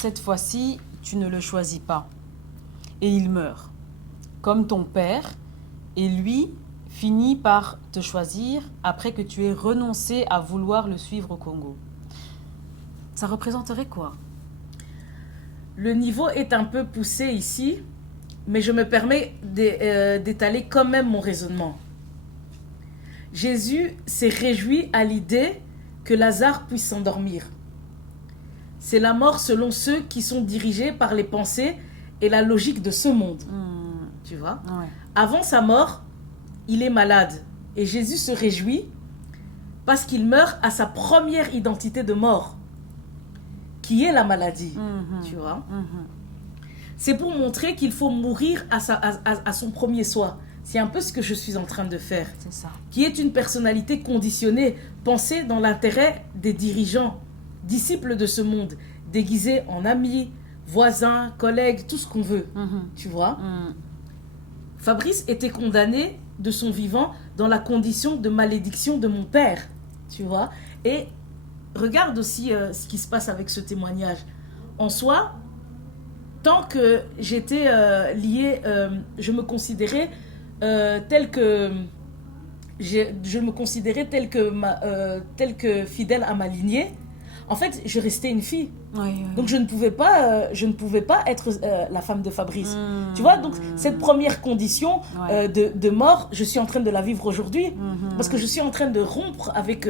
cette fois-ci, tu ne le choisis pas. Et il meurt, comme ton père, et lui finit par te choisir après que tu aies renoncé à vouloir le suivre au Congo. Ça représenterait quoi? Le niveau est un peu poussé ici, mais je me permets d'étaler quand même mon raisonnement. Jésus s'est réjoui à l'idée que Lazare puisse s'endormir. C'est la mort selon ceux qui sont dirigés par les pensées et la logique de ce monde. Tu vois? Ouais. Avant sa mort, il est malade. Et Jésus se réjouit parce qu'il meurt à sa première identité de mort, qui est la maladie. Tu vois? C'est pour montrer qu'il faut mourir à son premier soi. C'est un peu ce que je suis en train de faire. C'est ça. Qui est une personnalité conditionnée, pensée dans l'intérêt des dirigeants, disciples de ce monde, déguisés en amis, voisins, collègues, tout ce qu'on veut. Tu vois? Fabrice était condamné de son vivant dans la condition de malédiction de mon père. Tu vois? Et regarde aussi ce qui se passe avec ce témoignage. En soi, tant que j'étais liée, je me considérais tel que fidèle à ma lignée. En fait, je restais une fille. Oui. Donc je ne pouvais pas être la femme de Fabrice. Tu vois, donc cette première condition de mort, je suis en train de la vivre aujourd'hui parce que je suis en train de rompre avec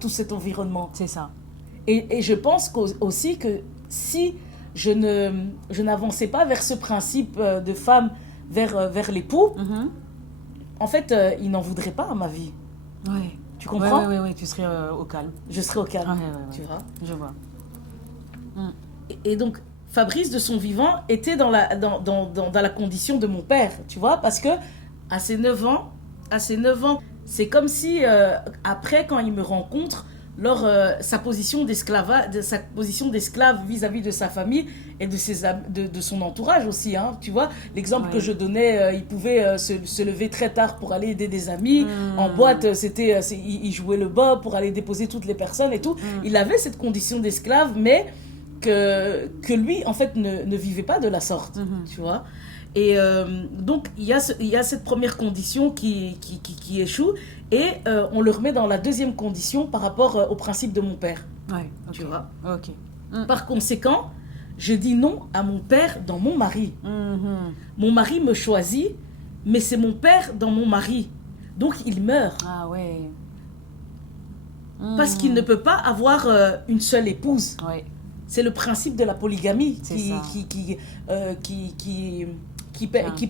tout cet environnement. C'est ça. Et je pense aussi que si je n'avançais pas vers ce principe de femme vers l'époux, en fait, il n'en voudrait pas à ma vie. Oui. Tu comprends? Oui, tu serais au calme. Je serais au calme, Ouais. tu vois. Je vois. Et donc, Fabrice, de son vivant, était dans la condition de mon père, tu vois, parce que à ses 9 ans, c'est comme si, après, quand il me rencontre, sa position d'esclave vis-à-vis de sa famille et de son entourage aussi, hein, tu vois, l'exemple que je donnais, il pouvait se lever très tard pour aller aider des amis, en boîte, il jouait le bob pour aller déposer toutes les personnes et tout, il avait cette condition d'esclave, mais que lui, en fait, ne vivait pas de la sorte, tu vois. Et donc, il y a cette première condition qui échoue, et on le remet dans la deuxième condition par rapport au principe de mon père. Ouais, ok. Tu vois. Ok. Par conséquent, je dis non à mon père dans mon mari. Mon mari me choisit, mais c'est mon père dans mon mari. Donc, il meurt. Ah ouais. Parce qu'il ne peut pas avoir une seule épouse. Ouais. C'est le principe de la polygamie qui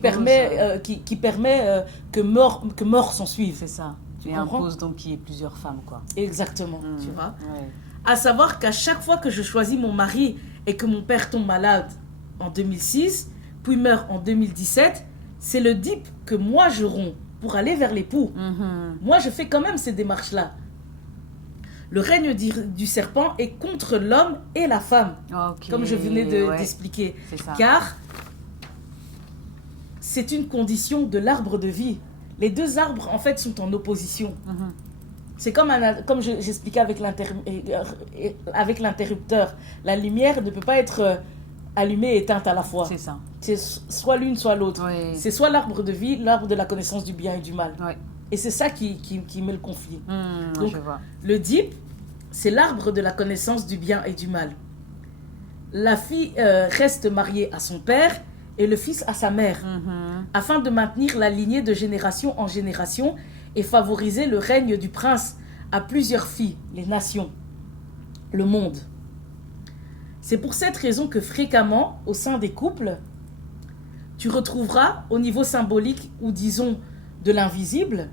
permet que mort s'en suive. C'est ça. Tu Et comprends? impose donc qu'il y ait plusieurs femmes, quoi. Exactement, tu vois. Ouais. À savoir qu'à chaque fois que je choisis mon mari et que mon père tombe malade en 2006, puis meurt en 2017, c'est le dip que moi je romps pour aller vers l'époux. Moi, je fais quand même ces démarches-là. Le règne du serpent est contre l'homme et la femme, comme je venais d'expliquer. Car c'est une condition de l'arbre de vie. Les deux arbres, en fait, sont en opposition. C'est comme j'expliquais avec l'interrupteur. La lumière ne peut pas être allumée et éteinte à la fois. C'est ça. C'est soit l'une, soit l'autre. Oui. C'est soit l'arbre de vie, l'arbre de la connaissance du bien et du mal. Oui. Et c'est ça qui met le conflit. Donc, je vois. Le dip, c'est l'arbre de la connaissance du bien et du mal. La fille reste mariée à son père et le fils à sa mère, afin de maintenir la lignée de génération en génération et favoriser le règne du prince à plusieurs filles, les nations, le monde. C'est pour cette raison que fréquemment, au sein des couples, tu retrouveras au niveau symbolique ou disons de l'invisible,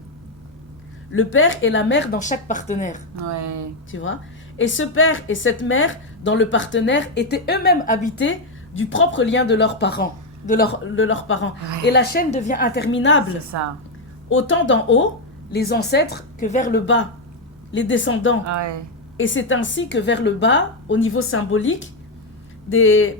le père et la mère dans chaque partenaire. Ouais. Tu vois? Et ce père et cette mère dans le partenaire étaient eux-mêmes habités du propre lien de leurs parents. De leurs parents. Ouais. Et la chaîne devient interminable. C'est ça. Autant d'en haut, les ancêtres, que vers le bas, les descendants. Ouais. Et c'est ainsi que vers le bas, au niveau symbolique, des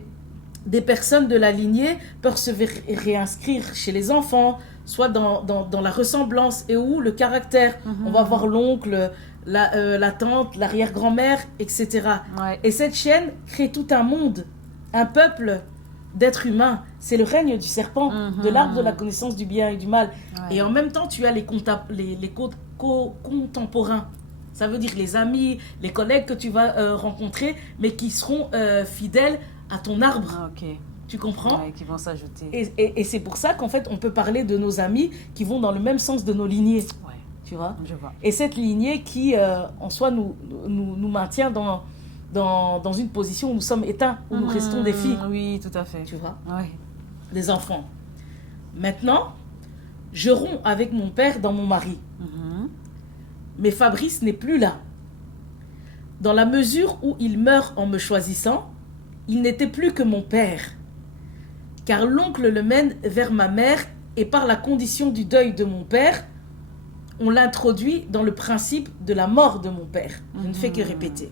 personnes de la lignée peuvent se réinscrire chez les enfants, soit dans la ressemblance et où le caractère. On va voir l'oncle, la tante, l'arrière-grand-mère, etc. Ouais. Et cette chaîne crée tout un monde un peuple d'êtres humains. C'est le règne du serpent, de l'arbre de la connaissance du bien et du mal. Ouais. Et en même temps, tu as les contemporains. Ça veut dire les amis, les collègues que tu vas rencontrer, mais qui seront fidèles à ton arbre. Ah, ok. Tu comprends? Ouais, qui vont s'ajouter. Et c'est pour ça qu'en fait, on peut parler de nos amis qui vont dans le même sens de nos lignées. Ouais, Tu vois? je vois. Et cette lignée qui, en soi, nous maintient dans une position où nous sommes éteints, où nous restons des filles. Oui, tout à fait. Tu vois? Ouais. Des enfants. Maintenant, je romps avec mon père dans mon mari. Mhm. Mais Fabrice n'est plus là. Dans la mesure où il meurt en me choisissant, il n'était plus que mon père. Car l'oncle le mène vers ma mère et par la condition du deuil de mon père, on l'introduit dans le principe de la mort de mon père. Je ne fais que répéter.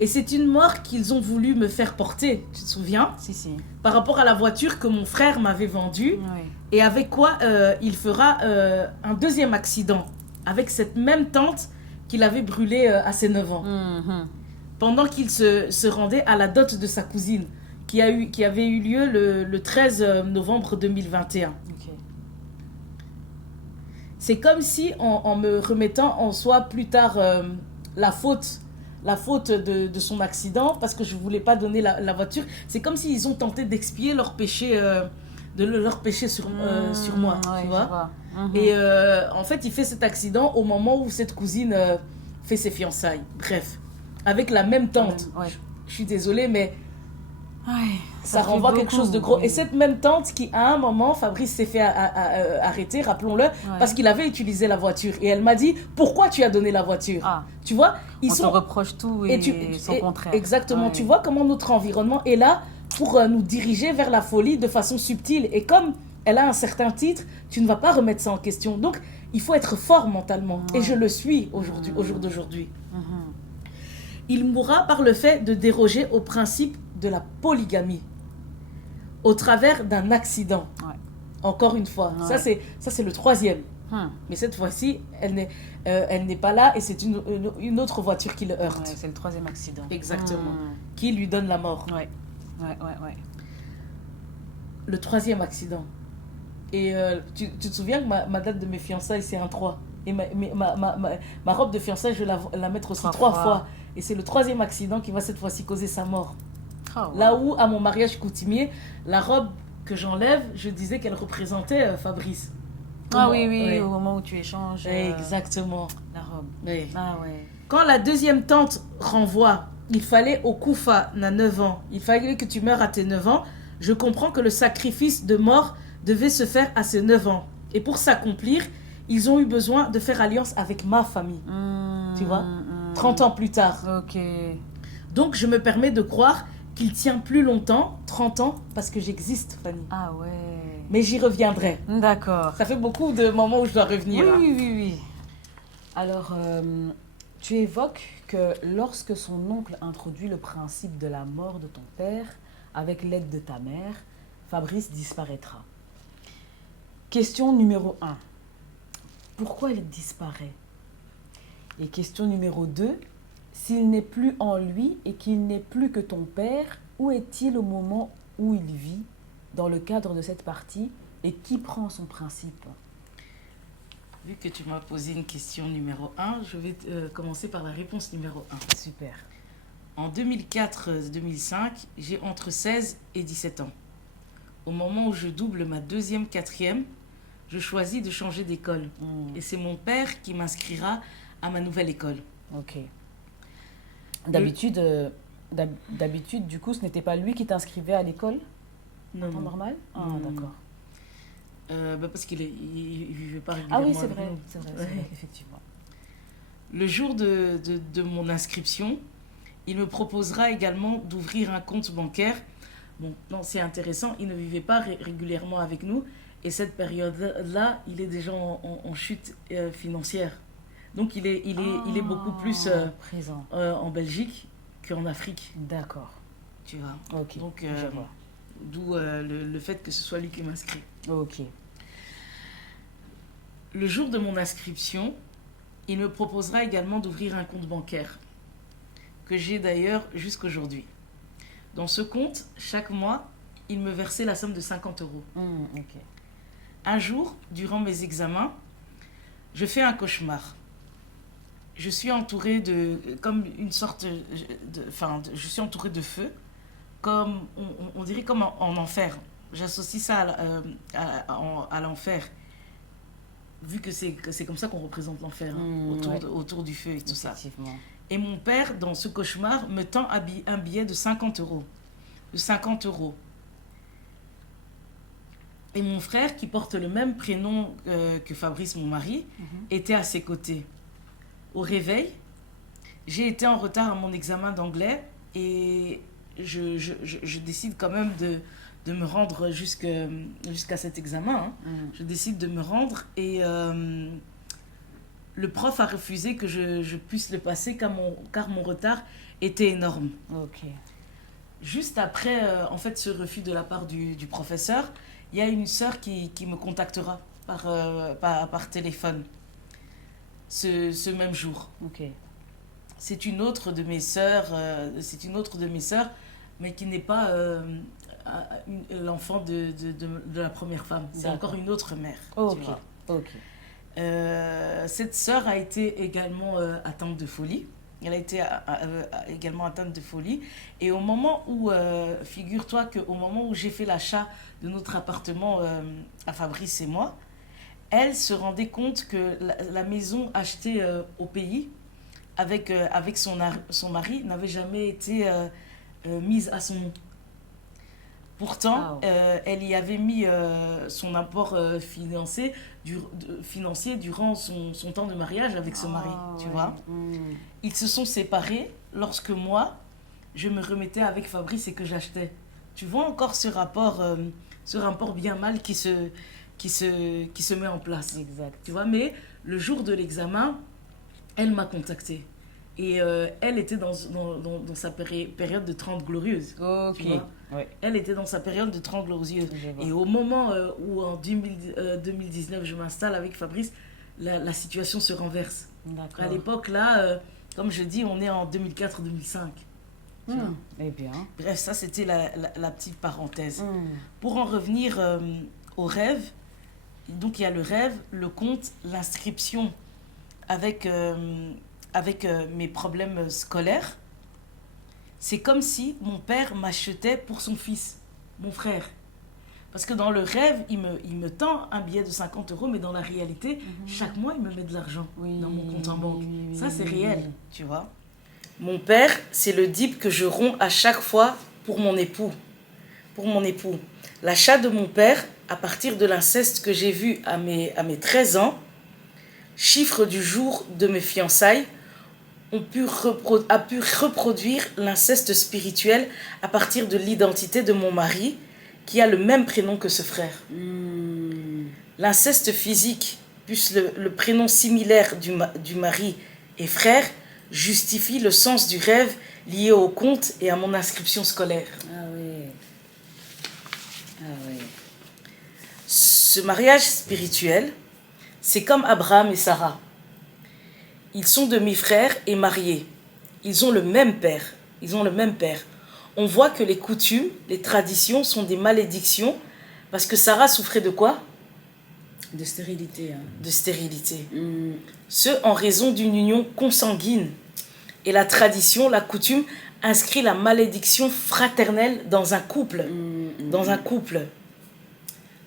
Et c'est une mort qu'ils ont voulu me faire porter, tu te souviens? Si, si. Par rapport à la voiture que mon frère m'avait vendue, Ouais. et avec quoi il fera un deuxième accident, avec cette même tante qu'il avait brûlée à ses 9 ans, Mhm. pendant qu'il se rendait à la dot de sa cousine, qui avait eu lieu le 13 novembre 2021. Ok. C'est comme si, en me remettant en soi plus tard la faute de son accident, parce que je ne voulais pas donner la voiture, c'est comme s'ils ont tenté d'expier leur péché, leur péché sur moi, Ouais, tu je vois. Mhm. Et en fait, il fait cet accident au moment où cette cousine fait ses fiançailles. Bref, avec la même tante. Ouais. Je suis désolée, mais Ouais, ça fait renvoie quelque beaucoup. chose de gros. Oui. Et cette même tante qui, à un moment, Fabrice s'est fait arrêter, rappelons-le, parce qu'il avait utilisé la voiture. Et elle m'a dit, pourquoi tu as donné la voiture? Ah, Tu vois, ils on te reproche tout et son contraire. Exactement. Ouais. Tu vois comment notre environnement est là pour nous diriger vers la folie de façon subtile. Et comme elle a un certain titre, tu ne vas pas remettre ça en question. Donc, il faut être fort mentalement. Et je le suis aujourd'hui, au jour d'aujourd'hui. Mhm. Il mourra par le fait de déroger au principe de la polygamie au travers d'un accident. Ouais. Encore une fois. Ouais. Ça, c'est le troisième. Mais cette fois-ci, elle n'est pas là et c'est une autre voiture qui le heurte. Ouais, c'est le troisième accident. Exactement. Qui lui donne la mort. Ouais. Ouais. Le troisième accident. Et tu te souviens que ma date de mes fiançailles, c'est un 3. Et ma robe de fiançailles, je vais la mettre aussi 3 fois. Et c'est le troisième accident qui va cette fois-ci causer sa mort. Oh, ouais. Là où, à mon mariage coutumier, la robe que j'enlève, je disais qu'elle représentait Fabrice. Ah oui, Ouais. au moment où tu échanges Exactement. la robe. Ouais. Ah ouais. Quand la deuxième tante renvoie, il fallait au Koufa, n'a 9 ans, il fallait que tu meurs à tes 9 ans, je comprends que le sacrifice de mort devait se faire à ses 9 ans. Et pour s'accomplir, ils ont eu besoin de faire alliance avec ma famille. Tu vois 30 ans plus tard. Ok. Donc je me permets de croire qu'il tient plus longtemps, 30 ans, parce que j'existe, Fanny. Ah ouais. Mais j'y reviendrai. D'accord. Ça fait beaucoup de moments où je dois revenir. Oui. Alors, tu évoques que lorsque son oncle introduit le principe de la mort de ton père, avec l'aide de ta mère, Fabrice disparaîtra. Question numéro 1. Pourquoi il disparaît? Et question numéro 2. S'il n'est plus en lui et qu'il n'est plus que ton père, où est-il au moment où il vit dans le cadre de cette partie et qui prend son principe? Vu que tu m'as posé une question numéro 1, je vais commencer par la réponse numéro 1. Super. En 2004-2005, j'ai entre 16 et 17 ans. Au moment où je double ma deuxième, quatrième, je choisis de changer d'école. Et c'est mon père qui m'inscrira à ma nouvelle école. Ok. D'habitude, du coup, ce n'était pas lui qui t'inscrivait à l'école? Non, En temps non. normal? Ah, Non. d'accord. Parce qu'il ne vivait pas Ah régulièrement. oui, c'est avec vrai, nous. c'est vrai, Ouais. effectivement. Le jour de mon inscription, il me proposera également d'ouvrir un compte bancaire. Bon, non, c'est intéressant, il ne vivait pas régulièrement avec nous. Et cette période-là, il est déjà en chute financière. Donc, il est beaucoup plus présent. en Belgique qu'en Afrique, D'accord. tu vois. Ok. Donc, je vois. d'où le fait que ce soit lui qui m'inscrit. Ok. Le jour de mon inscription, il me proposera également d'ouvrir un compte bancaire, que j'ai d'ailleurs jusqu'aujourd'hui. Dans ce compte, chaque mois, il me versait la somme de 50 euros. Ok. Un jour, durant mes examens, je fais un cauchemar. Je suis entourée de... comme une sorte je suis entourée de feu, comme... on dirait comme en enfer. J'associe ça à l'enfer. Vu que c'est comme ça qu'on représente l'enfer, autour du feu et tout ça. Et mon père, dans ce cauchemar, me tend un billet de 50 euros. De 50 euros. Et mon frère, qui porte le même prénom que Fabrice, mon mari, était à ses côtés. Au réveil, j'ai été en retard à mon examen d'anglais et je décide quand même de me rendre jusqu'à cet examen. Je décide de me rendre et le prof a refusé que je puisse le passer car mon retard était énorme. Ok. Juste après en fait, ce refus de la part du professeur, il y a une sœur qui me contactera par téléphone ce même jour. Ok. C'est une autre de mes sœurs, mais qui n'est pas l'enfant de la première femme. C'est encore une autre mère. Ok. Tu vois. Ok. Cette sœur a été également atteinte de folie. Elle a été également atteinte de folie. Et au moment où, figure-toi qu'au moment où j'ai fait l'achat de notre appartement à Fabrice et moi, elle se rendait compte que la maison achetée au pays avec son mari n'avait jamais été mise à son nom. Pourtant, elle y avait mis son apport financier durant son temps de mariage avec son mari, tu vois. Ils se sont séparés lorsque moi, je me remettais avec Fabrice et que j'achetais. Tu vois encore ce rapport bien mal qui se met en place. Exact. Tu vois, mais le jour de l'examen, elle m'a contactée. Et elle était dans sa période de 30 glorieuses. Ok. Tu vois. Ouais. Elle était dans sa période de 30 glorieuses. Et au moment où en 2019, je m'installe avec Fabrice, la situation se renverse. D'accord. À l'époque, là, comme je dis, on est en 2004-2005. Eh bien. Bref, ça, c'était la petite parenthèse. Pour en revenir au rêve, donc il y a le rêve, le conte, l'inscription avec mes problèmes scolaires. C'est comme si mon père m'achetait pour son fils, mon frère. Parce que dans le rêve, il me tend un billet de 50 euros, mais dans la réalité, chaque mois, il me met de l'argent dans mon compte en banque. Ça, c'est réel, tu vois. Mon père, c'est le dip que je romps à chaque fois pour mon époux. L'achat de mon père, à partir de l'inceste que j'ai vu à mes 13 ans, chiffre du jour de mes fiançailles, a pu reproduire l'inceste spirituel à partir de l'identité de mon mari, qui a le même prénom que ce frère. L'inceste physique, plus le prénom similaire du mari et frère, justifie le sens du rêve lié au conte et à mon inscription scolaire. Ah oui. Ce mariage spirituel, c'est comme Abraham et Sarah. Ils sont demi-frères et mariés. Ils ont le même père. On voit que les coutumes, les traditions sont des malédictions parce que Sarah souffrait de quoi ? De stérilité. De stérilité. Ce en raison d'une union consanguine. Et la tradition, la coutume, inscrit la malédiction fraternelle dans un couple.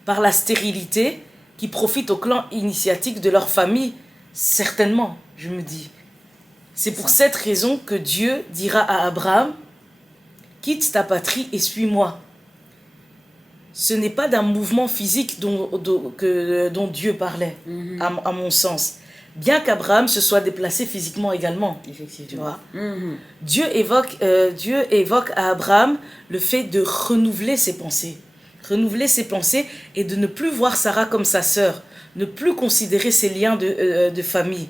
Par la stérilité qui profite au clan initiatique de leur famille, certainement, je me dis. C'est pour cette raison que Dieu dira à Abraham, quitte ta patrie et suis-moi. Ce n'est pas d'un mouvement physique dont Dieu parlait, à mon sens. Bien qu'Abraham se soit déplacé physiquement également. Effectivement. Tu vois. Dieu évoque à Abraham le fait de renouveler ses pensées. Et de ne plus voir Sarah comme sa sœur. Ne plus considérer ses liens de famille.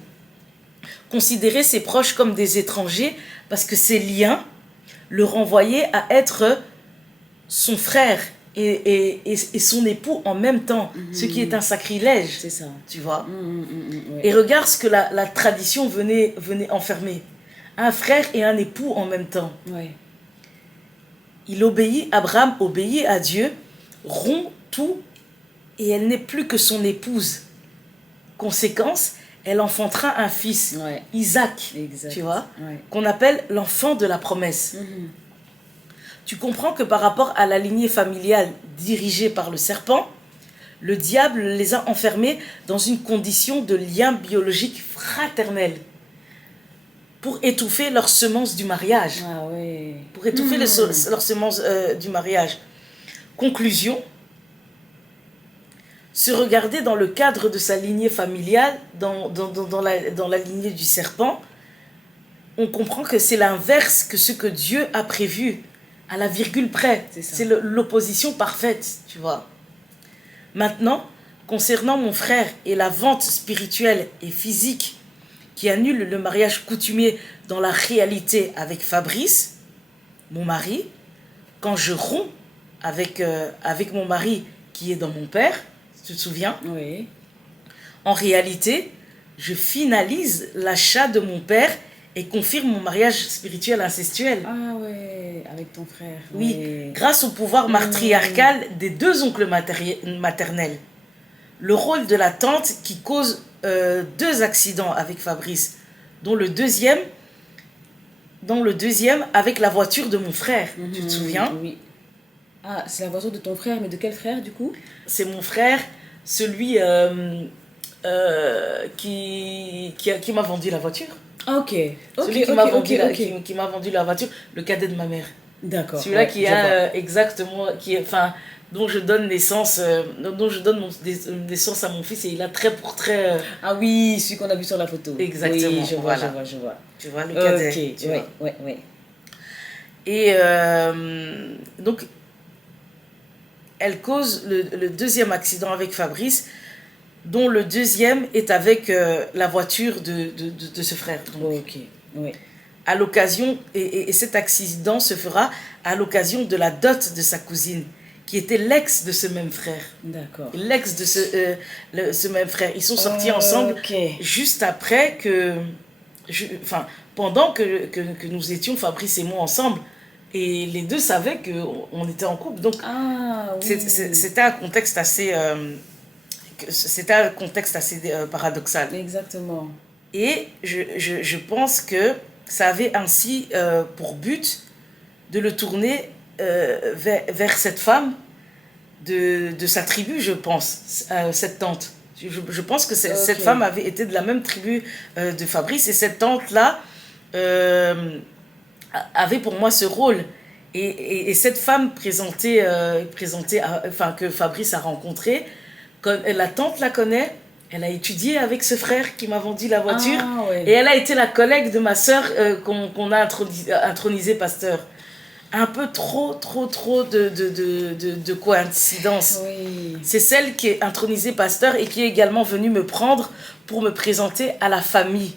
Considérer ses proches comme des étrangers parce que ces liens le renvoyaient à être son frère et son époux en même temps, ce qui est un sacrilège. C'est ça. Tu vois. Ouais. Et regarde ce que la tradition venait enfermer. Un frère et un époux en même temps. Ouais. Abraham obéit à Dieu, rompt tout et elle n'est plus que son épouse. Conséquence, elle enfantera un fils, Ouais. Isaac, Exact. tu vois, Ouais. qu'on appelle l'enfant de la promesse. Tu comprends que par rapport à la lignée familiale dirigée par le serpent, le diable les a enfermés dans une condition de lien biologique fraternel pour étouffer leur semence du mariage. Ah ouais. Pour étouffer leur semence du mariage. Conclusion, se regarder dans le cadre de sa lignée familiale, dans la lignée du serpent, on comprend que c'est l'inverse que ce que Dieu a prévu, à la virgule près. C'est l'opposition parfaite, tu vois. Maintenant, concernant mon frère et la vente spirituelle et physique qui annule le mariage coutumier dans la réalité avec Fabrice, mon mari, quand je romps avec mon mari qui est dans mon père, tu te souviens? Oui. En réalité, je finalise l'achat de mon père et confirme mon mariage spirituel incestuel. Ah ouais, avec ton frère. Oui, Ouais. grâce au pouvoir matriarcal des deux oncles maternels. Le rôle de la tante qui cause 2 accidents avec Fabrice, dont le deuxième avec la voiture de mon frère. Tu te souviens? Oui. Ah, c'est la voiture de ton frère, mais de quel frère du coup? C'est mon frère, celui qui m'a vendu la voiture. Ah, ok. Celui qui m'a vendu la voiture, le cadet de ma mère. D'accord. Celui-là ouais, qui a exactement, dont je donne naissance, naissance à mon fils et il a trait pour trait. Ah oui, celui qu'on a vu sur la photo. Exactement. Oui, je vois, voilà. je vois. Tu vois, le cadet. Ok, Tu ouais, vois. ouais. Et donc, elle cause le deuxième accident avec Fabrice, dont le deuxième est avec la voiture de ce frère. Donc, Ok, oui. à l'occasion, et cet accident se fera à l'occasion de la dot de sa cousine, qui était l'ex de ce même frère. D'accord. L'ex de ce même frère. Ils sont sortis ensemble Ok. juste après pendant que nous étions, Fabrice et moi, ensemble. Et les deux savaient qu'on était en couple. Donc, Ah oui. c'était un contexte assez... paradoxal. Exactement. Et je pense que ça avait ainsi pour but de le tourner vers cette femme de sa tribu, je pense, cette tante. Je pense que cette femme avait été de la même tribu de Fabrice, et cette tante-là avait pour moi ce rôle. Et cette femme que Fabrice a rencontrée, la tante la connaît. Elle a étudié avec ce frère qui m'a vendu la voiture. Ah, ouais. Et elle a été la collègue de ma sœur qu'on a intronisé pasteur. Un peu trop de coïncidences. Oui. C'est celle qui est intronisée pasteur et qui est également venue me prendre pour me présenter à la famille,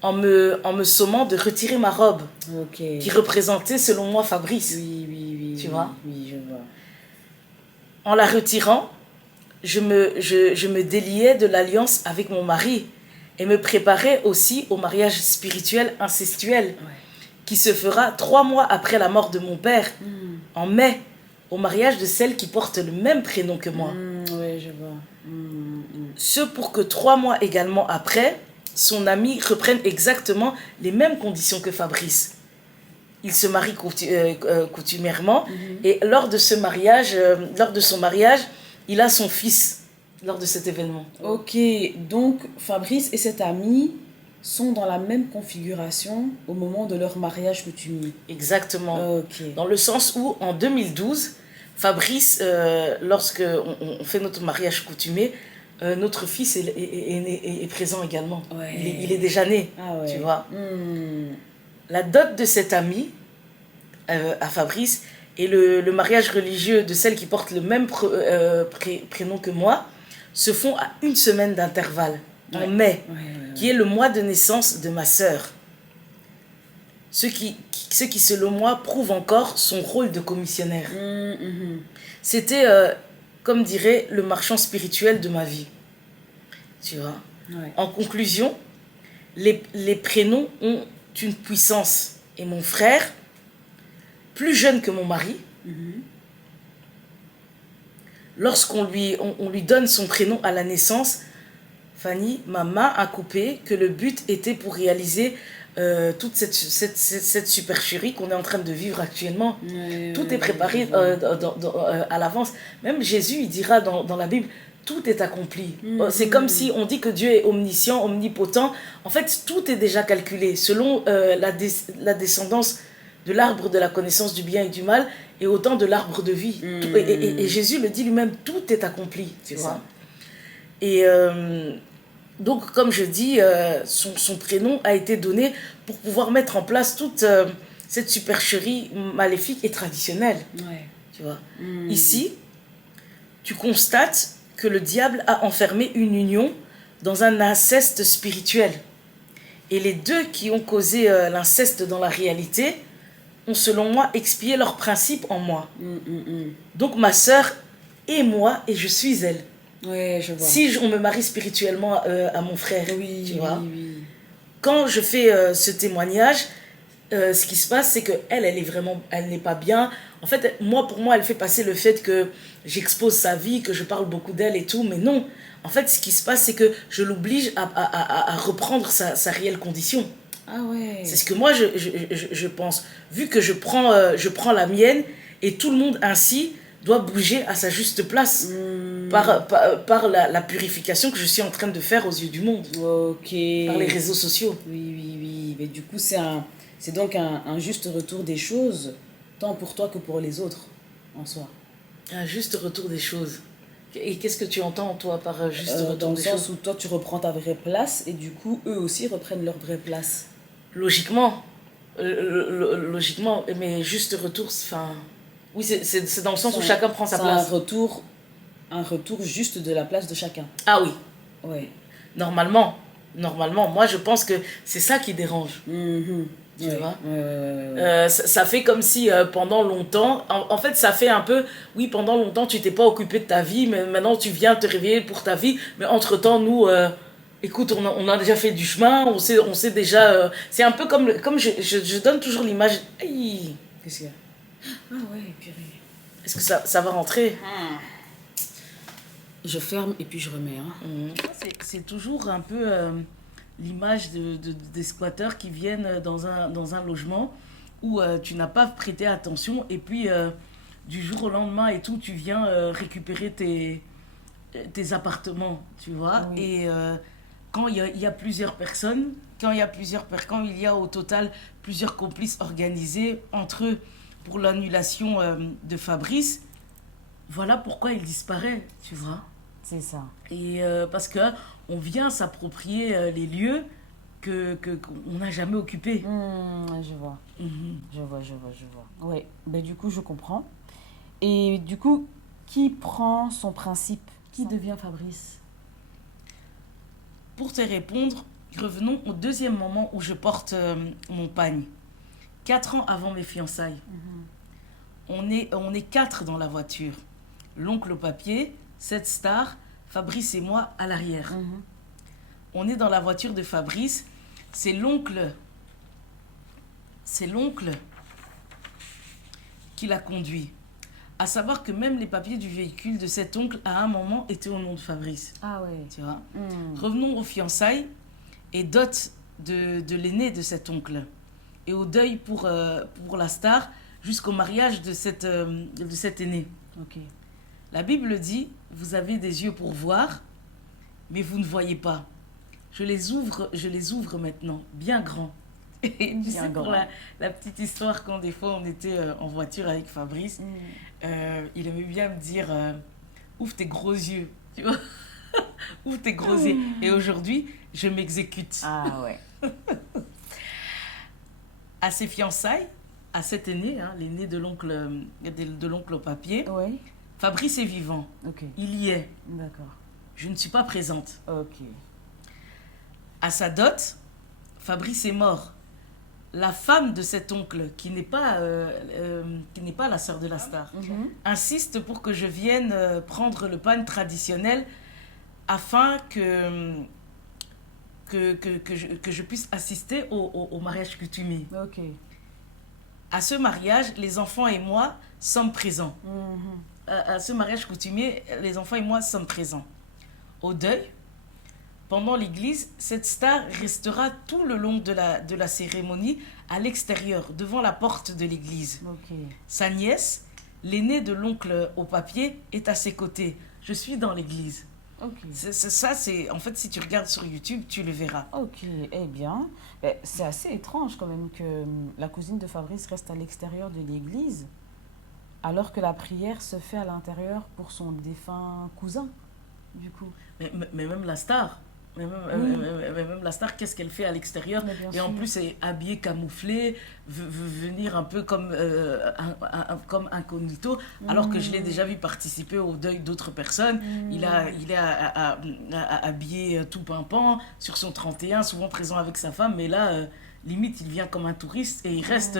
en me sommant de retirer ma robe, qui représentait selon moi Fabrice. Oui. Tu vois? Oui, je vois. En la retirant, je me déliais de l'alliance avec mon mari et me préparais aussi au mariage spirituel incestuel, qui se fera 3 mois après la mort de mon père, en mai, au mariage de celle qui porte le même prénom que moi. Oui, je vois. Ce pour que 3 mois également après, son ami reprenne exactement les mêmes conditions que Fabrice. Il se marie coutumièrement, et lors de son mariage, il a son fils lors de cet événement. Ok, donc Fabrice et cet ami sont dans la même configuration au moment de leur mariage coutumier. Exactement. Ok. Dans le sens où, en 2012, Fabrice, lorsque on fait notre mariage coutumier, notre fils est présent également. Ouais. Il est déjà né, tu vois. La dot de cet ami à Fabrice et le mariage religieux de celle qui porte le même prénom que moi se font à 1 semaine d'intervalle, en mai, qui est le mois de naissance de ma sœur. Ce qui, selon moi, prouve encore son rôle de commissionnaire. C'était, comme dirait, le marchand spirituel de ma vie. Tu vois. En conclusion, les prénoms ont une puissance. Et mon frère, plus jeune que mon mari, Lorsqu'on on lui donne son prénom à la naissance, Fanny, ma main a coupé que le but était pour réaliser toute cette supercherie qu'on est en train de vivre actuellement. Tout est préparé à l'avance. Même Jésus, il dira dans la Bible, tout est accompli. C'est comme si on dit que Dieu est omniscient, omnipotent. En fait, tout est déjà calculé selon la descendance de l'arbre de la connaissance du bien et du mal et autant de l'arbre de vie. Et Jésus le dit lui-même, tout est accompli. Tu vois. Et donc, comme je dis, son prénom a été donné pour pouvoir mettre en place toute cette supercherie maléfique et traditionnelle. Tu vois. Ici, tu constates que le diable a enfermé une union dans un inceste spirituel. Et les deux qui ont causé l'inceste dans la réalité ont, selon moi, expié leurs principes en moi. Donc, ma sœur est moi et je suis elle. Ouais, je vois. Si on me marie spirituellement à mon frère, tu vois. Oui. Quand je fais ce témoignage, ce qui se passe, c'est qu'elle elle n'est pas bien. En fait, pour moi, elle fait passer le fait que j'expose sa vie, que je parle beaucoup d'elle et tout, mais non. En fait, ce qui se passe, c'est que je l'oblige à reprendre sa réelle condition. Ah ouais. C'est ce que moi, je pense. Vu que je prends la mienne, et tout le monde ainsi doit bouger à sa juste place par la purification que je suis en train de faire aux yeux du monde. Ok. Par les réseaux sociaux. Oui. Mais du coup, c'est donc un juste retour des choses, tant pour toi que pour les autres, en soi. Un juste retour des choses. Et qu'est-ce que tu entends, toi, par juste retour dans des le sens choses? où toi, tu reprends ta vraie place et du coup, eux aussi reprennent leur vraie place. Logiquement. Logiquement. Mais juste retour, enfin... Oui, c'est dans le sens où chacun prend sa place. Un retour juste de la place de chacun. Ah oui. Ouais. Normalement, moi, je pense que c'est ça qui dérange. Tu vois. Ça fait comme si pendant longtemps, en fait ça fait un peu, oui, pendant longtemps tu t'es pas occupé de ta vie, mais maintenant tu viens te réveiller pour ta vie, mais entre temps nous écoute, on a déjà fait du chemin, on sait déjà, c'est un peu comme je donne toujours l'image. Aïe, qu'est-ce qu'il y a? Ah ouais, purée. Est-ce que ça va rentrer? Je ferme et puis je remets. C'est toujours un peu l'image des squatteurs qui viennent dans un logement où tu n'as pas prêté attention et puis du jour au lendemain et tout, tu viens récupérer tes appartements, tu vois. Oui. Et quand il y a plusieurs personnes, quand il y a au total plusieurs complices organisés entre eux pour l'annulation de Fabrice, voilà pourquoi il disparaît, tu vois. C'est ça. Et parce que on vient s'approprier les lieux qu'on n'a jamais occupés. Je vois. Je vois. Oui, ben, du coup, je comprends. Et du coup, qui prend son principe? Qui devient Fabrice? Pour te répondre, revenons au deuxième moment où je porte mon pagne. 4 ans avant mes fiançailles. On est 4 dans la voiture. L'oncle au papier, 7 stars, Fabrice et moi à l'arrière. On est dans la voiture de Fabrice. C'est l'oncle qui l'a conduit. À savoir que même les papiers du véhicule de cet oncle, à un moment, étaient au nom de Fabrice. Ah ouais. Tu vois. Revenons aux fiançailles et dot de l'aîné de cet oncle. Et au deuil pour la star, jusqu'au mariage de cet aîné. Ok. La Bible dit, vous avez des yeux pour voir, mais vous ne voyez pas. Je les ouvre maintenant, bien grands. Et tu sais, pour la petite histoire, quand des fois on était en voiture avec Fabrice, il aimait bien me dire, ouvre tes gros yeux, tu vois. Ouvre tes gros yeux. Et aujourd'hui, je m'exécute. Ah ouais. À ses fiançailles, à cet aîné, l'aîné de l'oncle au papier, ouais. Fabrice est vivant. Okay. Il y est. D'accord. Je ne suis pas présente. Ok. À sa dot, Fabrice est mort. La femme de cet oncle, qui n'est pas la sœur de la star, insiste pour que je vienne prendre le pagne traditionnel afin que je puisse assister au mariage coutumier. Ok. À ce mariage, les enfants et moi sommes présents. À ce mariage coutumier, les enfants et moi sommes présents. Au deuil, pendant l'église, cette star restera tout le long de la cérémonie à l'extérieur, devant la porte de l'église. Ok. Sa nièce, l'aînée de l'oncle au papier, est à ses côtés. Je suis dans l'église. Ok. En fait, si tu regardes sur YouTube, tu le verras. Ok, eh bien, c'est assez étrange quand même que la cousine de Fabrice reste à l'extérieur de l'église, alors que la prière se fait à l'intérieur pour son défunt cousin, du coup. Mais même la star, même la star, qu'est-ce qu'elle fait à l'extérieur? Mais bien Et en sûr. plus, elle est habillée, camouflée, veut venir un peu comme incognito, alors que je l'ai déjà vu participer au deuil d'autres personnes. Il est habillé tout pimpant sur son 31, souvent présent avec sa femme, mais là, limite, il vient comme un touriste et il reste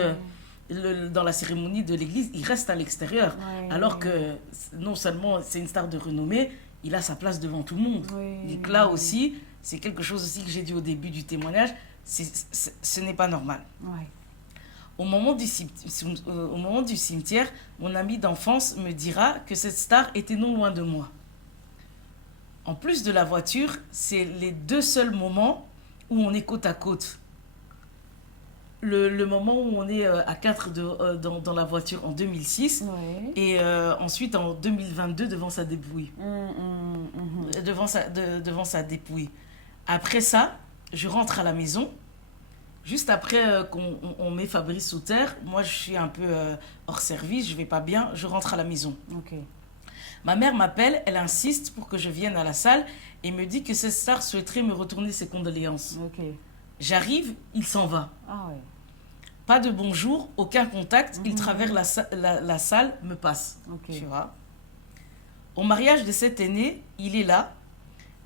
dans la cérémonie de l'église, il reste à l'extérieur. Ouais. Alors que non seulement c'est une star de renommée, il a sa place devant tout le monde. Oui. Donc là aussi, c'est quelque chose aussi que j'ai dit au début du témoignage, ce n'est pas normal. Ouais. Au moment du cimetière, mon ami d'enfance me dira que cette star était non loin de moi. En plus de la voiture, c'est les 2 seuls moments où on est côte à côte. Le moment où on est à 4 dans la voiture en 2006 Ouais. et ensuite en 2022 devant sa dépouille. Devant sa dépouille. Après ça, je rentre à la maison. Juste après qu'on met Fabrice sous terre, moi je suis un peu hors service, je vais pas bien, je rentre à la maison. Ok. Ma mère m'appelle, elle insiste pour que je vienne à la salle et me dit que cette star souhaiterait me retourner ses condoléances. Ok. J'arrive, il s'en va. Ah ouais. Pas de bonjour, aucun contact, il traverse la salle, me passe. Ok. Tu vois. Au mariage de cette aînée, il est là.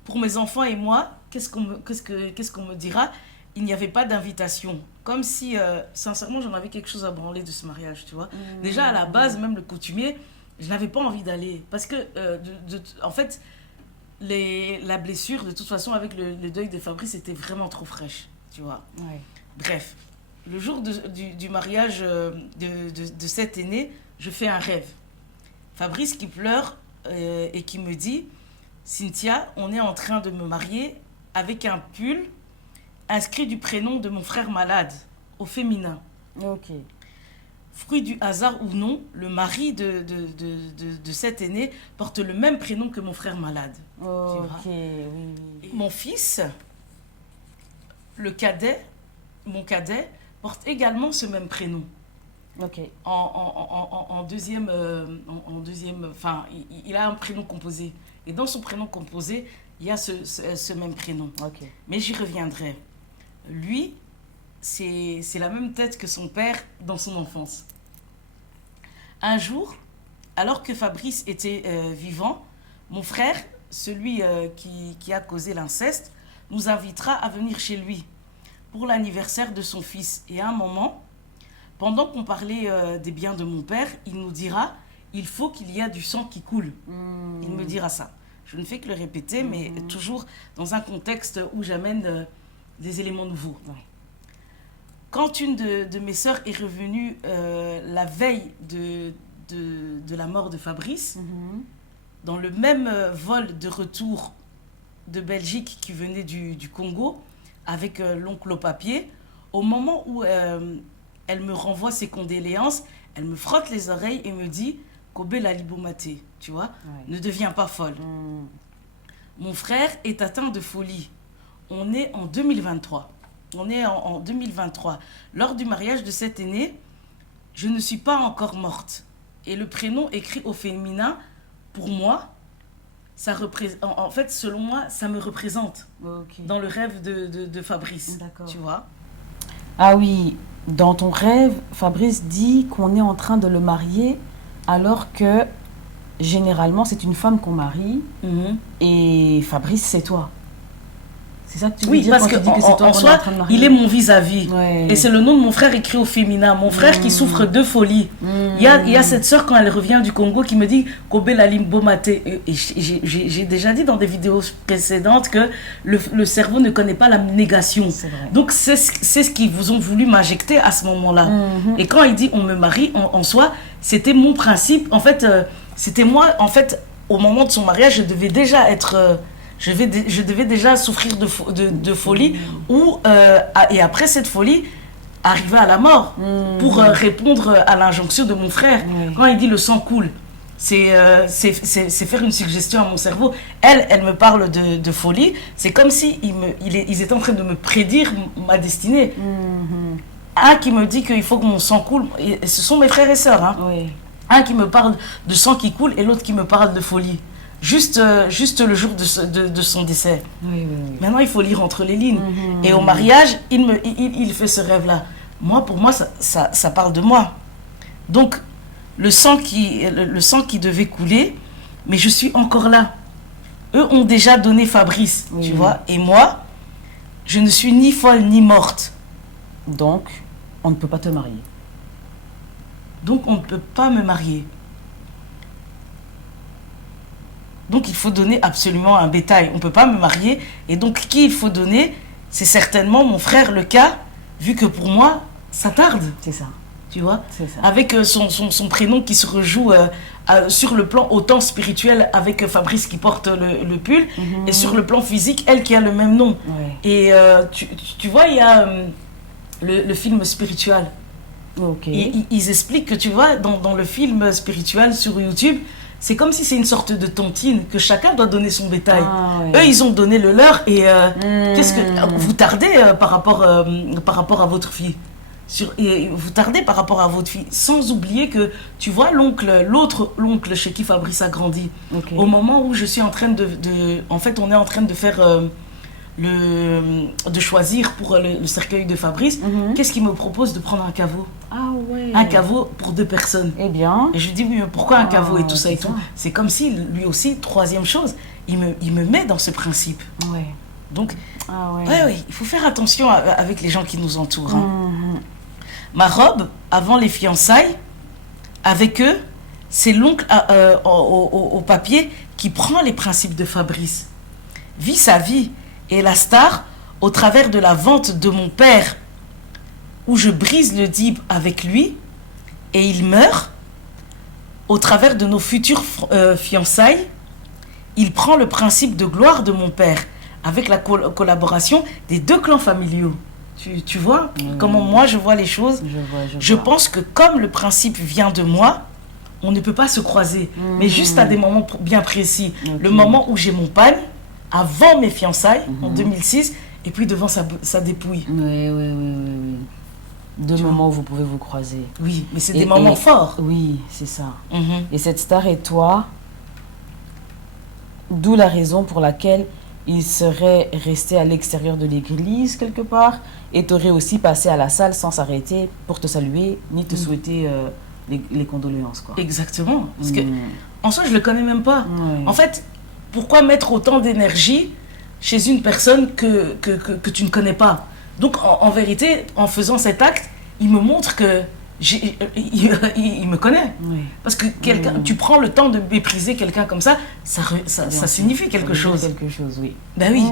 Pour mes enfants et moi, qu'est-ce qu'on me dira? Il n'y avait pas d'invitation. Comme si, sincèrement, j'en avais quelque chose à branler de ce mariage, tu vois. Déjà, à la base, même le coutumier, je n'avais pas envie d'aller. Parce que, en fait, la blessure, de toute façon, avec le deuil de Fabrice, était vraiment trop fraîche, tu vois. Ouais. Bref, le jour du mariage de cette aînée, je fais un rêve. Fabrice qui pleure et qui me dit « Cynthia, on est en train de me marier avec un pull inscrit du prénom de mon frère malade, au féminin. Ok. Fruit du hasard ou non, le mari de cette aînée porte le même prénom que mon frère malade. Ok, oui. Mon fils, mon cadet, porte également ce même prénom. Ok. En deuxième, enfin, il a un prénom composé. Et dans son prénom composé, il y a ce même prénom. Ok. Mais j'y reviendrai. Lui, c'est la même tête que son père dans son enfance. Un jour, alors que Fabrice était vivant, mon frère, celui qui a causé l'inceste, nous invitera à venir chez lui pour l'anniversaire de son fils. Et à un moment, pendant qu'on parlait des biens de mon père, il nous dira « Il faut qu'il y ait du sang qui coule ». Il me dira ça. Je ne fais que le répéter, mais toujours dans un contexte où j'amène des éléments nouveaux. Ouais. Quand une de mes sœurs est revenue la veille de la mort de Fabrice, dans le même vol de retour de Belgique qui venait du Congo, avec l'oncle au papier, au moment où elle me renvoie ses condoléances, elle me frotte les oreilles et me dit « Kobe Lalibomaté », tu vois, ne deviens pas folle. Mon frère est atteint de folie. On est en 2023. On est en 2023. Lors du mariage de cette aînée, je ne suis pas encore morte. Et le prénom écrit au féminin, pour moi, ça en fait, selon moi, ça me représente dans le rêve de Fabrice. D'accord. Tu vois? Ah oui, dans ton rêve, Fabrice dit qu'on est en train de le marier alors que généralement c'est une femme qu'on marie et Fabrice c'est toi. C'est ça que tu veux Oui, dire parce quand que tu dis que c'est toi en qu'on est soi, en train de marier. il est mon vis-à-vis. Ouais. Et c'est le nom de mon frère écrit au féminin. Mon frère qui souffre de folie. Il y a cette sœur, quand elle revient du Congo, qui me dit Kobe la limbo maté. Et j'ai déjà dit dans des vidéos précédentes que le cerveau ne connaît pas la négation. C'est vrai. Donc c'est ce qu'ils vous ont voulu m'injecter à ce moment-là. Et quand il dit on me marie, en soi, c'était mon principe. En fait, c'était moi, en fait, au moment de son mariage, je devais déjà être... je devais déjà souffrir de folie et après cette folie, arriver à la mort pour répondre à l'injonction de mon frère. Quand il dit le sang coule, c'est faire une suggestion à mon cerveau. Elle me parle de folie. C'est comme si ils étaient en train de me prédire ma destinée. Un qui me dit qu'il faut que mon sang coule. Et ce sont mes frères et sœurs. Hein. Oui. Un qui me parle de sang qui coule et l'autre qui me parle de folie. Juste le jour de son décès. Oui. Maintenant, il faut lire entre les lignes. Et au mariage, il fait ce rêve-là. Pour moi, ça parle de moi. Donc, le sang qui devait couler, mais je suis encore là. Eux ont déjà donné Fabrice, tu vois. Et moi, je ne suis ni folle ni morte. Donc, on ne peut pas te marier. Donc, on ne peut pas me marier. Donc, il faut donner absolument un bétail. On ne peut pas me marier. Et donc, qui il faut donner? C'est certainement mon frère, le cas, vu que pour moi, ça tarde. C'est ça. Tu vois? C'est ça. Avec son prénom qui se rejoue sur le plan autant spirituel avec Fabrice qui porte le pull. Et sur le plan physique, elle qui a le même nom. Ouais. Et tu vois, il y a le film spirituel. Ok. Et ils expliquent que, tu vois, dans le film spirituel sur YouTube, c'est comme si c'est une sorte de tontine, que chacun doit donner son bétail. Ah, ouais. Eux, ils ont donné le leur et qu'est-ce que vous tardez par rapport à votre fille. Et vous tardez par rapport à votre fille, sans oublier que, tu vois, l'autre oncle chez qui Fabrice a grandi, Ok. au moment où je suis en train en fait, on est en train de faire... de choisir pour le cercueil de Fabrice, qu'est-ce qu'il me propose? De prendre un caveau. Ah ouais. Un caveau pour 2 personnes. Eh bien. Et je lui dis, oui, mais pourquoi un caveau et tout ça et c'est tout? ça. C'est comme si, lui aussi, troisième chose, il me met dans ce principe. Ouais. Donc, Ah ouais. ouais, il faut faire attention avec les gens qui nous entourent. Hein. Ma robe, avant les fiançailles, avec eux, c'est l'oncle au papier qui prend les principes de Fabrice. Vit sa vie. Et la star, au travers de la vente de mon père, où je brise le dib avec lui, et il meurt, au travers de nos futures fiançailles, il prend le principe de gloire de mon père, avec la collaboration des 2 clans familiaux. Tu vois comment moi je vois les choses? Je pense que comme le principe vient de moi, on ne peut pas se croiser, mais juste à des moments bien précis. Okay. Le moment où j'ai mon pagne, avant mes fiançailles, en 2006, et puis devant sa dépouille. Oui. 2 moments où vous pouvez vous croiser. Oui, mais c'est des moments forts. Oui, c'est ça. Et cette star est toi, d'où la raison pour laquelle il serait resté à l'extérieur de l'église quelque part et t'aurait aussi passé à la salle sans s'arrêter pour te saluer ni te souhaiter les condoléances, quoi. Exactement. Parce que, en soi, je le connais même pas. Ouais. En fait, pourquoi mettre autant d'énergie chez une personne que tu ne connais pas? Donc, en vérité, en faisant cet acte, il me montre que il me connaît. Oui. Parce que tu prends le temps de mépriser quelqu'un comme ça, ça signifie quelque chose. Quelque chose, oui. Ben oui.